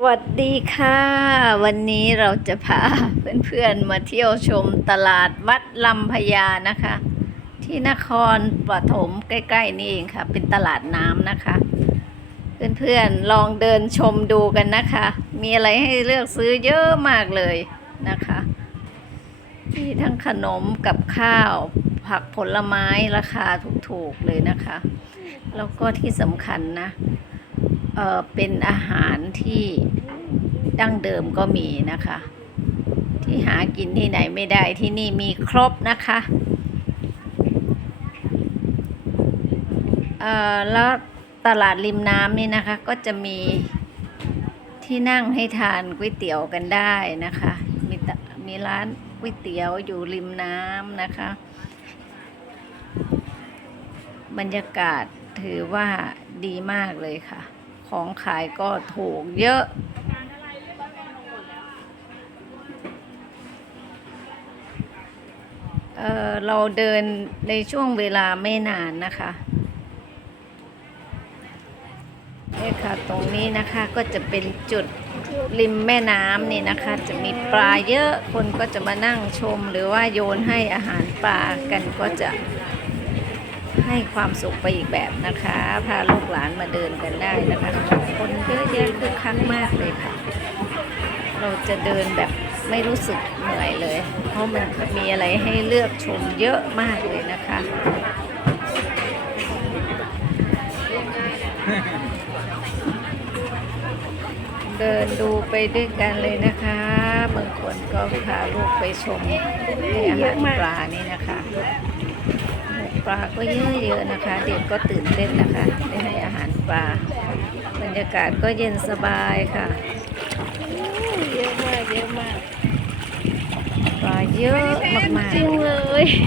สวัสดีค่ะ วันนี้เราจะพาเพื่อนๆมาเที่ยวชมตลาดวัดลำพญานะคะ ที่นครปฐมใกล้ๆนี่เองค่ะ เป็นตลาดน้ำนะคะ เพื่อนๆลองเดินชมดูกันนะคะ มีอะไรให้เลือกซื้อเยอะมากเลยนะคะมีทั้งขนมกับข้าว ผักผลไม้ราคาถูกๆเลยนะคะ แล้วก็ที่สำคัญนะ เออเป็นอาหารที่ดั้งเดิมก็มีนะคะ ที่หากินที่ไหนไม่ได้ที่นี่มีครบนะคะเออแล้วตลาดริมน้ำนี่นะคะ ก็จะมีที่นั่งให้ทานก๋วยเตี๋ยวกันได้นะคะ มีตะมีร้านก๋วยเตี๋ยวอยู่ริมน้ำนะคะ บรรยากาศถือว่าดีมากเลยค่ะ ของขายก็ถูกเยอะเออเราเดินในช่วงเวลาไม่นานนะคะนี่ค่ะตรงนี้นะคะก็จะเป็นจุดริมแม่น้ำนี่นะคะ จะมีปลาเยอะคนก็จะมานั่งชม หรือว่าโยนให้อาหารปลากันก็จะ ให้ความสุขไปอีกแบบนะคะ พาลูกหลานมาเดินกันได้นะคะ คนเยอะแยะคึกคักมากเลยค่ะ เราจะเดินแบบไม่รู้สึกเหนื่อยเลย เพราะมันมีอะไรให้เลือกชมเยอะมากเลยนะคะเดินดูไปด้วยกันเลยนะคะบางคนก็พาลูกไปชมให้อาหารปลานี่นะคะ ลาก็เยอะๆนะคะ เด็กก็ตื่นเต้นนะคะได้ให้อาหารปลาบรรยากาศก็เย็นสบายค่ะเยอะมากเยอะมากปลาเยอะมากจริงเลย ๆ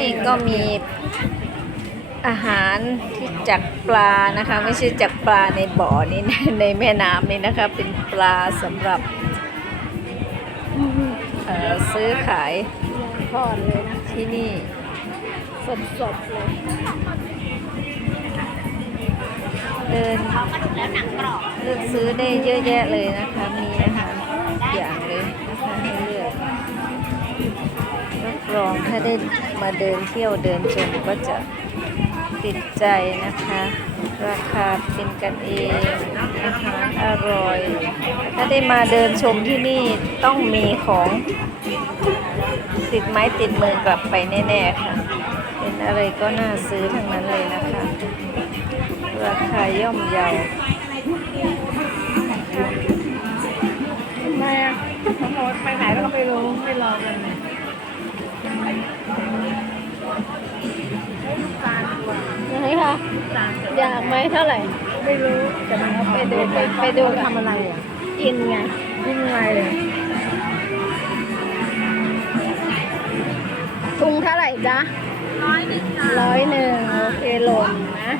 นี่ ก็มีอาหารที่จากปลานะคะ ไม่ใช่จากปลาในบ่อนี่นในแม่น้ำนี่นะคะ เป็นปลาสำหรับเออซื้อขายทอดเลยนะที่นี่สดสดๆเลยเดินเลือกซื้อได้เยอะแยะเลยนะคะ มีอาหารอย่างเลยนะคะให้เลือกรับรองถ้าได้ มาเดินเที่ยวเดินชมก็จะติดใจนะคะ ราคาเป็นกันเองอาหารอร่อย ถ้าได้มาเดินชมที่นี่ต้องมีของติดไม้ติดมือกลับไปแน่ๆค่ะ เป็นอะไรก็น่าซื้อทั้งนั้นเลยนะคะ ราคาย่อมเยาทำไมอะทั้งหมดไปไหนเราก็ไม่รู้ไม่รอกัน อยากไหมเท่าไหร่ ไม่รู้แต่มันเอาไปดูไปไปดูทำอะไรอะ กินไง กินไงอะถุงเท่าไหร่จ๊ะร้อยหนึ่งร้อยหนึ่งโอเคหล่นนะ